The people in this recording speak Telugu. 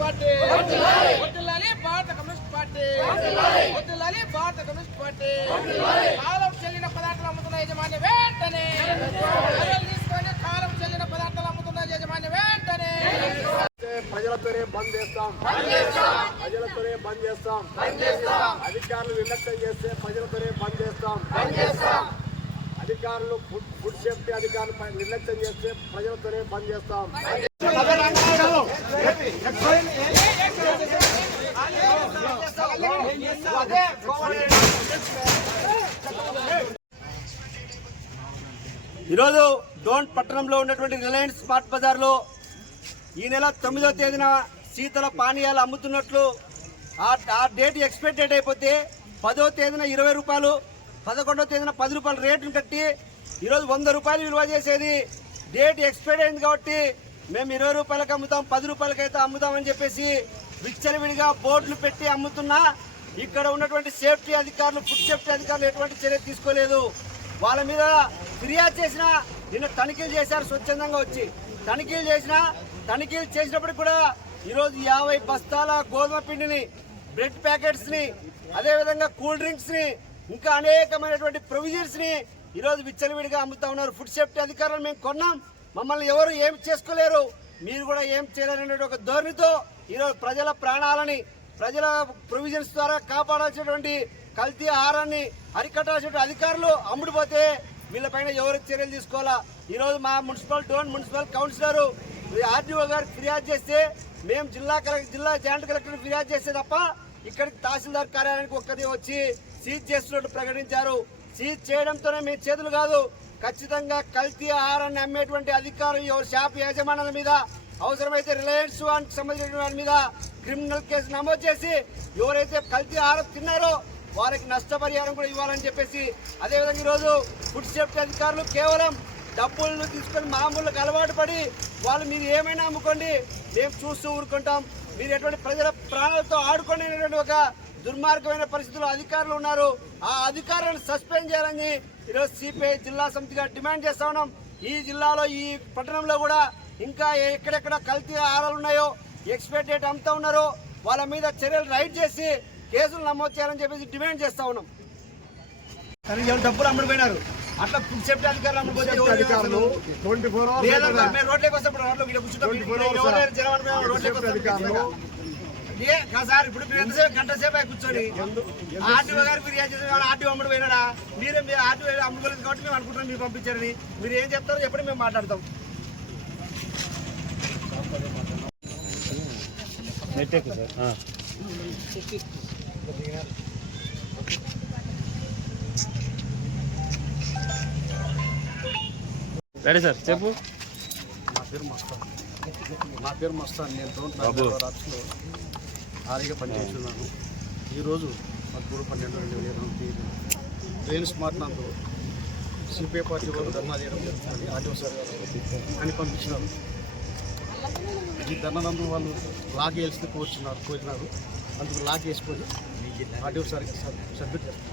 పార్టీ. భారత కమ్యూనిస్ట్ పార్టీ. వద్దులాలి భారత కమ్యూనిస్ట్ పార్టీ. కాలం చెల్లిన పదార్థాలు అమ్ముతున్న యజమాని వెంటనే. తీసుకొని కాలం చెల్లిన పదార్థాలు అమ్ముతున్న యజమాని వెంటనే. ప్రజలతోనే బంద్ చేస్తాం. ప్రజలతోనే బంద్ చేస్తాం. అధికారులు నిర్లక్ష్యం చేస్తే ప్రజలతోనే బంద్ చేస్తాం. అధికారులు ఫుడ్ సేఫ్టీ అధికారులు నిర్లక్ష్యం చేస్తే ప్రజలతోనే బంద్ చేస్తాం. ఈరోజు డోన్ పట్టణంలో ఉన్నటువంటి రిలయన్స్ స్మార్ట్ బజార్లో ఈ నెల తొమ్మిదో తేదీన శీతల పానీయాలు అమ్ముతున్నట్లు ఆ ఆ డేట్ ఎక్స్పైర్ డేట్ అయిపోతే పదో తేదీన ఇరవై రూపాయలు పదకొండవ తేదీన పది రూపాయల రేటును కట్టి ఈరోజు వంద రూపాయలు విలువ చేసేది. డేట్ ఎక్స్పైర్ అయింది కాబట్టి మేము ఇరవై రూపాయలకు అమ్ముతాం పది రూపాయలకైతే అమ్ముతామని చెప్పేసి విచ్చలవిడిగా బోర్డులు పెట్టి అమ్ముతున్నా. ఇక్కడ ఉన్నటువంటి సేఫ్టీ అధికారులు ఫుడ్ సేఫ్టీ అధికారులు ఎటువంటి చర్య తీసుకోలేదు. వాళ్ళ మీద ఫిర్యాదు చేసినా నిన్న తనిఖీలు చేశారు స్వచ్ఛందంగా వచ్చి. తనిఖీలు చేసినా తనిఖీలు చేసినప్పటికి కూడా ఈరోజు యాభై బస్తాల గోధుమ పిండిని బ్రెడ్ ప్యాకెట్స్ని అదేవిధంగా కూల్ డ్రింక్స్ని ఇంకా అనేకమైనటువంటి ప్రొవిజన్స్ని ఈరోజు విచ్చలవిడిగా అమ్ముతా ఉన్నారు. ఫుడ్ సేఫ్టీ అధికారులు మేము కొన్నాం. మమ్మల్ని ఎవరు ఏం చేసుకోలేరు. మీరు కూడా ఏం చేయలేరనేటువంటి ఒక ధోరణితో ఈరోజు ప్రజల ప్రాణాలని ప్రజల ప్రొవిజన్స్ ద్వారా కాపాడాల్సినటువంటి కల్తీ ఆహారాన్ని అరికట్టాల్సినటువంటి అధికారులు అమ్ముడుపోతే వీళ్ళపైన ఎవరు చర్యలు తీసుకోవాలా? ఈరోజు మా municipal Dhone municipal councillor RDO గారు ఫిర్యాదు చేస్తే మేము జిల్లా కలెక్టర్ జిల్లా జాయింట్ కలెక్టర్ ఫిర్యాదు చేస్తే తప్ప ఇక్కడికి తహసీల్దార్ కార్యాలయానికి ఒక్కది వచ్చి సీజ్ చేస్తున్నట్టు ప్రకటించారు. సీజ్ చేయడంతోనే మీ చేతులు కాదు ఖచ్చితంగా కల్తీ ఆహారాన్ని అమ్మేటువంటి అధికారులు ఎవరు షాప్ యజమానుల మీద అవసరమైతే రిలయన్స్ వానికి సంబంధించిన వారి మీద క్రిమినల్ కేసు నమోదు చేసి ఎవరైతే కల్తీ ఆహారం తిన్నారో వారికి నష్టపరిహారం కూడా ఇవ్వాలని చెప్పేసి అదేవిధంగా ఈరోజు ఫుడ్ సేఫ్టీ అధికారులు కేవలం డబ్బులను తీసుకొని మామూలుగా అలవాటు పడి వాళ్ళు మీరు ఏమైనా అమ్ముకోండి మేము చూస్తూ ఊరుకుంటాం. మీరు ఎటువంటి ప్రజల ప్రాణాలతో ఆడుకునేటువంటి ఒక దుర్మార్గమైన పరిస్థితుల్లో అధికారులు ఉన్నారు. ఆ అధికారులను సస్పెండ్ చేయాలని ఈరోజు సిపిఐ జిల్లా సమితిగా డిమాండ్ చేస్తా ఉన్నాం. ఈ జిల్లాలో ఈ పట్టణంలో కూడా ఇంకా ఎక్కడెక్కడ కల్తీ ఆరాలు ఉన్నాయో ఎక్స్పైర్ డేట్ అమ్ముతా ఉన్నారో వాళ్ళ మీద చర్యలు రైడ్ చేసి కేసులు నమోదు చేయాలని చెప్పేసి డిమాండ్ చేస్తా ఉన్నాం. కానీ డబ్బులు అమ్ముడుపోయినారు అట్లా ఫుడ్ సేఫ్టీ అధికారులు రోడ్లోకి వస్తాం రోడ్లో కూర్చుంటాం. సార్ ఇప్పుడు మీరు ఎంతసేపు గంట సేపు అయి కూర్చొని ఆర్టీఓ గారు మీరు ఏం చేసిన ఆర్టీఓ అమ్ముడు పోయినాడా? మీరే మీరు ఆర్టీఓ అమ్ముకోలేదు కాబట్టి మేము అనుకుంటున్నాం మీరు పంపించారని. మీరు ఏం చెప్తారో చెప్పండి మేము మాట్లాడతాం. రెడీ సార్ చెప్పు. నా పేరు మస్తాన్. నా పేరు మస్తాన్. నేను డోంట్ రాష్ట్రంలో హారీగా పనిచేస్తున్నాను ఈరోజు పదమూడు పన్నెండు రెండు వేల ఇరవై తేదీ ట్రైన్ స్మార్ట్ నందు సిపిఐ పార్టీ వాళ్ళు ధర్నా చేయడం జరుగుతుంది ఆర్టీఓ సార్ అని పంపించినారు. ఈ ధర్నా నందు వాళ్ళు లాగ్ వేసి కూర్చున్నారు కూర్చున్నారు అందుకు లాగ్ వేసుకొని ఆర్టీఓ సార్ సబ్మిట్ చేస్తారు